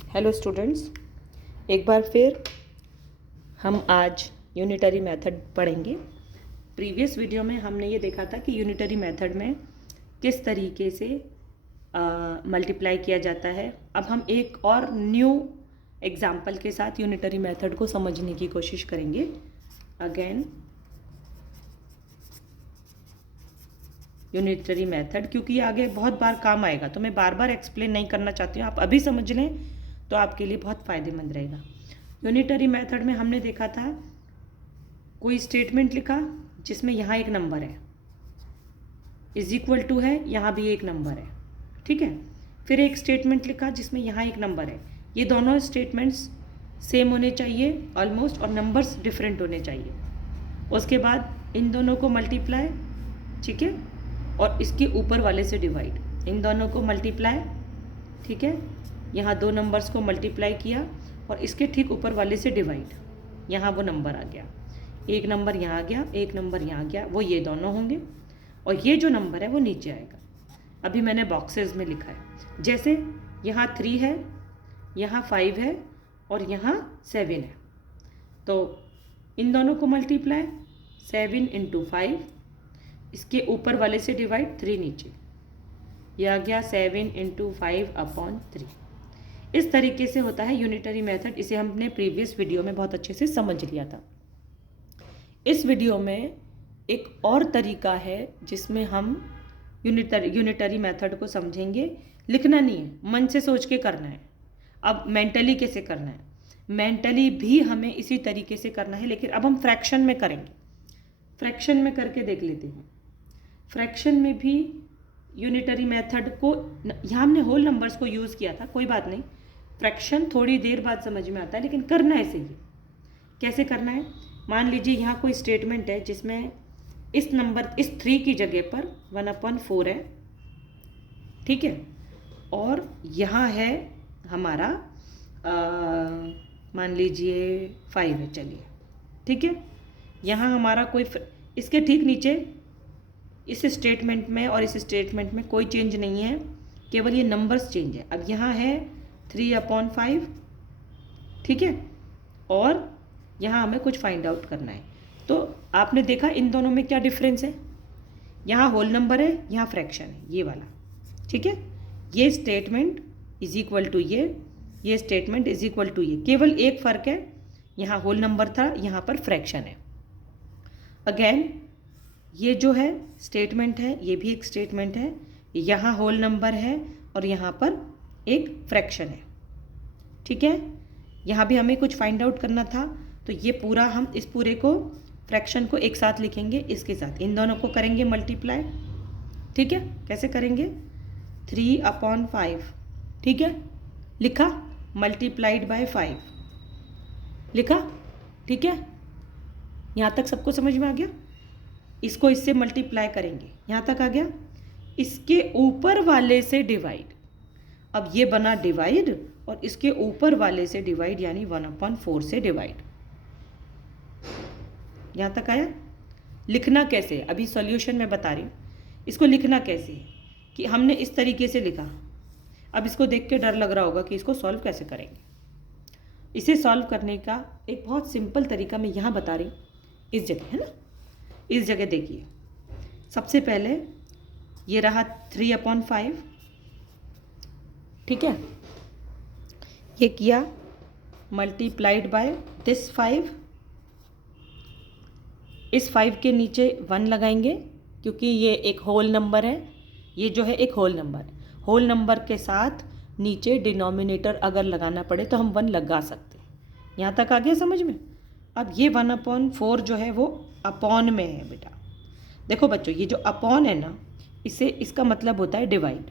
Hello students, एक बार फिर हम आज यूनिटरी मेथड पढ़ेंगे। प्रीवियस वीडियो में हमने ये देखा था कि यूनिटरी मेथड में किस तरीके से मल्टीप्लाई किया जाता है। अब हम एक और न्यू एग्जाम्पल के साथ यूनिटरी मेथड को समझने की कोशिश करेंगे। अगेन यूनिटरी मेथड, क्योंकि ये आगे बहुत बार काम आएगा, तो मैं बार बार एक्सप्लेन नहीं करना चाहती हूँ। आप अभी समझ लें तो आपके लिए बहुत फ़ायदेमंद रहेगा। यूनिटरी मेथड में हमने देखा था, कोई स्टेटमेंट लिखा जिसमें यहाँ एक नंबर है, इज इक्वल टू है, यहाँ भी एक नंबर है, ठीक है। फिर एक स्टेटमेंट लिखा जिसमें यहाँ एक नंबर है। ये दोनों स्टेटमेंट्स सेम होने चाहिए ऑलमोस्ट, और नंबर्स डिफरेंट होने चाहिए। उसके बाद इन दोनों को मल्टीप्लाई, ठीक है, और इसके ऊपर वाले से डिवाइड। इन दोनों को मल्टीप्लाई, ठीक है, यहाँ दो नंबर्स को मल्टीप्लाई किया और इसके ठीक ऊपर वाले से डिवाइड। यहाँ वो नंबर आ गया, एक नंबर यहाँ आ गया, एक नंबर यहाँ आ गया, वो ये दोनों होंगे, और ये जो नंबर है वो नीचे आएगा। अभी मैंने बॉक्सेस में लिखा है, जैसे यहाँ 3 है, यहाँ 5 है और यहाँ 7 है। तो इन दोनों को मल्टीप्लाई, 7 × 5, इसके ऊपर वाले से डिवाइड, 3 नीचे, यह आ गया 7 × 5/3। इस तरीके से होता है यूनिटरी मेथड। इसे हमने प्रीवियस वीडियो में बहुत अच्छे से समझ लिया था। इस वीडियो में एक और तरीका है जिसमें हम यूनिटरी मेथड को समझेंगे। लिखना नहीं है, मन से सोच के करना है। अब मेंटली कैसे करना है, मेंटली भी हमें इसी तरीके से करना है, लेकिन अब हम फ्रैक्शन में करेंगे। फ्रैक्शन में करके देख लेते हैं। फ्रैक्शन में भी यूनिटरी मेथड को, यहाँ हमने होल नंबर्स को यूज़ किया था, कोई बात नहीं। फ्रैक्शन थोड़ी देर बाद समझ में आता है, लेकिन करना ऐसे ही। कैसे करना है, मान लीजिए यहाँ कोई स्टेटमेंट है जिसमें इस नंबर, इस 3 की जगह पर 1/4 है, ठीक है, और यहाँ है हमारा मान लीजिए 5 है, चलिए, ठीक है। यहाँ हमारा कोई, इसके ठीक नीचे इस स्टेटमेंट में और इस स्टेटमेंट में कोई चेंज नहीं है, केवल ये नंबर्स चेंज है। अब यहाँ है 3/5, ठीक है, और यहाँ हमें कुछ फाइंड आउट करना है। तो आपने देखा इन दोनों में क्या डिफरेंस है, यहाँ होल नंबर है, यहाँ फ्रैक्शन है, ये वाला, ठीक है। ये स्टेटमेंट इज इक्वल टू ये स्टेटमेंट इज इक्वल टू ये, केवल एक फ़र्क है, यहाँ होल नंबर था, यहाँ पर फ्रैक्शन है। अगेन ये जो है स्टेटमेंट है, ये भी एक स्टेटमेंट है, यहाँ होल नंबर है और यहाँ पर एक फ्रैक्शन है, ठीक है। यहाँ भी हमें कुछ फाइंड आउट करना था, तो ये पूरा, हम इस पूरे को, फ्रैक्शन को एक साथ लिखेंगे, इसके साथ इन दोनों को करेंगे मल्टीप्लाई, ठीक है। कैसे करेंगे, 3/5, ठीक है, लिखा, मल्टीप्लाइड बाय 5 लिखा, ठीक है। यहाँ तक सबको समझ में आ गया। इसको इससे मल्टीप्लाई करेंगे, यहाँ तक आ गया, इसके ऊपर वाले से डिवाइड। अब ये बना डिवाइड और इसके ऊपर वाले से डिवाइड, यानी 1/4 से डिवाइड। यहाँ तक आया। लिखना कैसे, अभी सॉल्यूशन में बता रही हूँ। इसको लिखना कैसे है कि हमने इस तरीके से लिखा। अब इसको देख के डर लग रहा होगा कि इसको सॉल्व कैसे करेंगे। इसे सॉल्व करने का एक बहुत सिंपल तरीका मैं यहाँ बता रही हूँ, इस जगह है ना, इस जगह देखिए। सबसे पहले ये रहा 3/5, ठीक है, ये किया मल्टीप्लाइड बाय दिस 5। इस 5 के नीचे 1 लगाएंगे, क्योंकि ये एक होल नंबर है, ये जो है एक होल नंबर है। होल नंबर के साथ नीचे डिनोमिनेटर अगर लगाना पड़े तो हम 1 लगा सकते हैं। यहाँ तक आ गया समझ में। अब ये 1/4 जो है वो अपॉन में है बेटा। देखो बच्चों, ये जो अपॉन है ना, इसे, इसका मतलब होता है डिवाइड,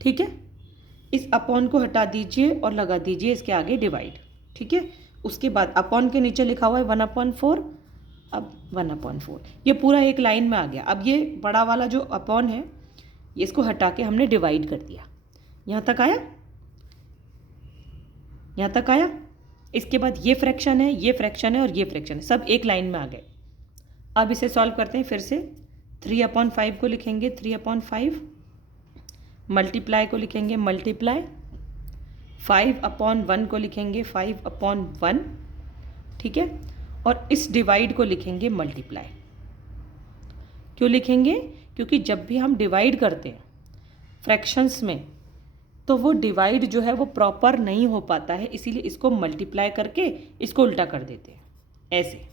ठीक है। इस अपॉन को हटा दीजिए और लगा दीजिए इसके आगे डिवाइड, ठीक है। उसके बाद अपॉन के नीचे लिखा हुआ है 1/4, अब 1/4, ये पूरा एक लाइन में आ गया। अब ये बड़ा वाला जो अपॉन है, ये इसको हटा के हमने डिवाइड कर दिया। यहाँ तक आया, यहाँ तक आया। इसके बाद ये फ्रैक्शन है, ये फ्रैक्शन है और ये फ्रैक्शन है, सब एक लाइन में आ गए। अब इसे सॉल्व करते हैं फिर से। 3/5 को लिखेंगे 3/5, मल्टीप्लाई को लिखेंगे मल्टीप्लाई, 5/1 को लिखेंगे 5/1, ठीक है। और इस डिवाइड को लिखेंगे मल्टीप्लाई। क्यों लिखेंगे? क्योंकि जब भी हम डिवाइड करते हैं फ्रैक्शंस में तो वो डिवाइड जो है वो प्रॉपर नहीं हो पाता है, इसीलिए इसको मल्टीप्लाई करके इसको उल्टा कर देते हैं। ऐसे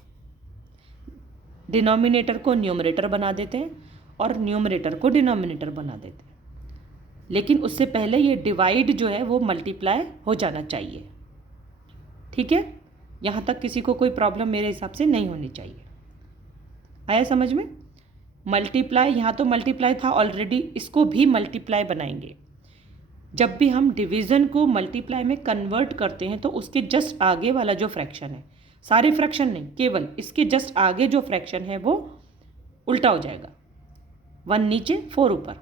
डिनोमिनेटर को न्यूमरेटर बना देते हैं और न्यूमरेटर को डिनोमिनेटर बना देते हैं, लेकिन उससे पहले ये डिवाइड जो है वो मल्टीप्लाई हो जाना चाहिए, ठीक है। यहाँ तक किसी को कोई प्रॉब्लम मेरे हिसाब से नहीं होनी चाहिए। आया समझ में? मल्टीप्लाई, यहाँ तो मल्टीप्लाई था ऑलरेडी, इसको भी मल्टीप्लाई बनाएंगे। जब भी हम डिवीज़न को मल्टीप्लाई में कन्वर्ट करते हैं तो उसके जस्ट आगे वाला जो फ्रैक्शन है, सारे फ्रैक्शन नहीं, केवल इसके जस्ट आगे जो फ्रैक्शन है वो उल्टा हो जाएगा। 1 नीचे 4 ऊपर,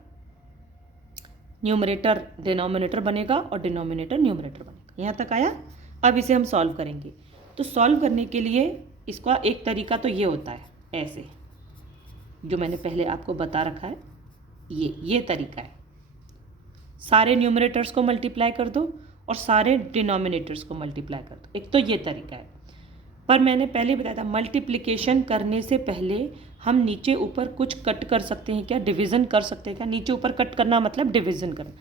न्यूमरेटर डिनोमिनेटर बनेगा और डिनोमिनेटर न्यूमरेटर बनेगा। यहाँ तक आया? अब इसे हम सॉल्व करेंगे। तो सॉल्व करने के लिए इसका एक तरीका तो ये होता है, ऐसे जो मैंने पहले आपको बता रखा है, ये तरीका है। सारे न्यूमरेटर्स को मल्टीप्लाई कर दो और सारे डिनोमिनेटर्स को मल्टीप्लाई कर दो, एक तो ये तरीका है। पर मैंने पहले बताया था मल्टीप्लिकेशन करने से पहले हम नीचे ऊपर कुछ कट कर सकते हैं क्या, डिवीज़न कर सकते हैं क्या। नीचे ऊपर कट करना मतलब डिवीज़न करना।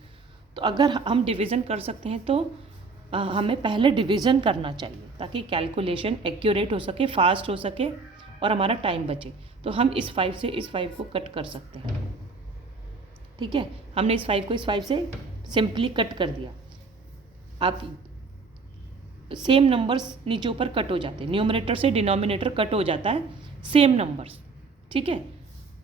तो अगर हम डिवीज़न कर सकते हैं तो हमें पहले डिवीज़न करना चाहिए ताकि कैलकुलेशन एक्यूरेट हो सके, फास्ट हो सके और हमारा टाइम बचे। तो हम इस 5 से इस 5 को कट कर सकते हैं, ठीक है। हमने इस 5 को इस 5 से सिंपली कट कर दिया। आप सेम नंबर्स नीचे ऊपर कट हो जाते हैं, न्यूमरेटर से डिनोमिनेटर कट हो जाता है, सेम नंबर्स, ठीक है।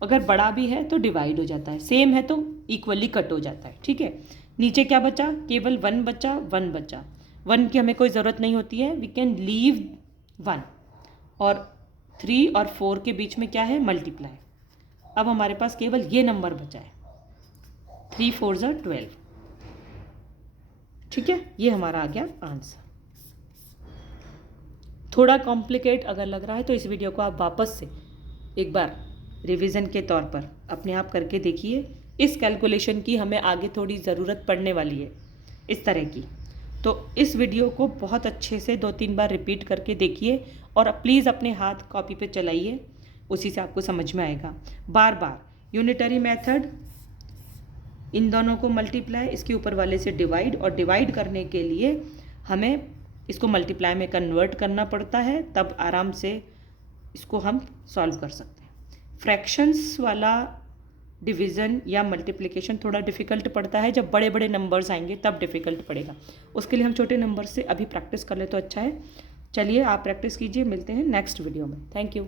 अगर बड़ा भी है तो डिवाइड हो जाता है, सेम है तो इक्वली कट हो जाता है, ठीक है। नीचे क्या बचा? केवल 1 बचा, 1 बचा। 1 की हमें कोई ज़रूरत नहीं होती है, वी कैन लीव 1। और 3 और 4 के बीच में क्या है? मल्टीप्लाई। अब हमारे पास केवल ये नंबर बचा है, 3 4 12, ठीक है। ये हमारा आ गया आंसर। थोड़ा कॉम्प्लिकेट अगर लग रहा है तो इस वीडियो को आप वापस से एक बार रिवीजन के तौर पर अपने आप करके देखिए। इस कैलकुलेशन की हमें आगे थोड़ी ज़रूरत पड़ने वाली है इस तरह की, तो इस वीडियो को बहुत अच्छे से 2-3 बार रिपीट करके देखिए और प्लीज़ अपने हाथ कॉपी पे चलाइए, उसी से आपको समझ में आएगा। बार बार यूनिटरी मेथड, इन दोनों को मल्टीप्लाई, इसके ऊपर वाले से डिवाइड, और डिवाइड करने के लिए हमें इसको मल्टीप्लाई में कन्वर्ट करना पड़ता है, तब आराम से इसको हम सॉल्व कर सकते हैं। फ्रैक्शंस वाला डिवीज़न या मल्टीप्लिकेशन थोड़ा डिफ़िकल्ट पड़ता है, जब बड़े बड़े नंबर्स आएंगे तब डिफ़िकल्ट पड़ेगा। उसके लिए हम छोटे नंबर से अभी प्रैक्टिस कर ले तो अच्छा है। चलिए आप प्रैक्टिस कीजिए, मिलते हैं नेक्स्ट वीडियो में। Thank you.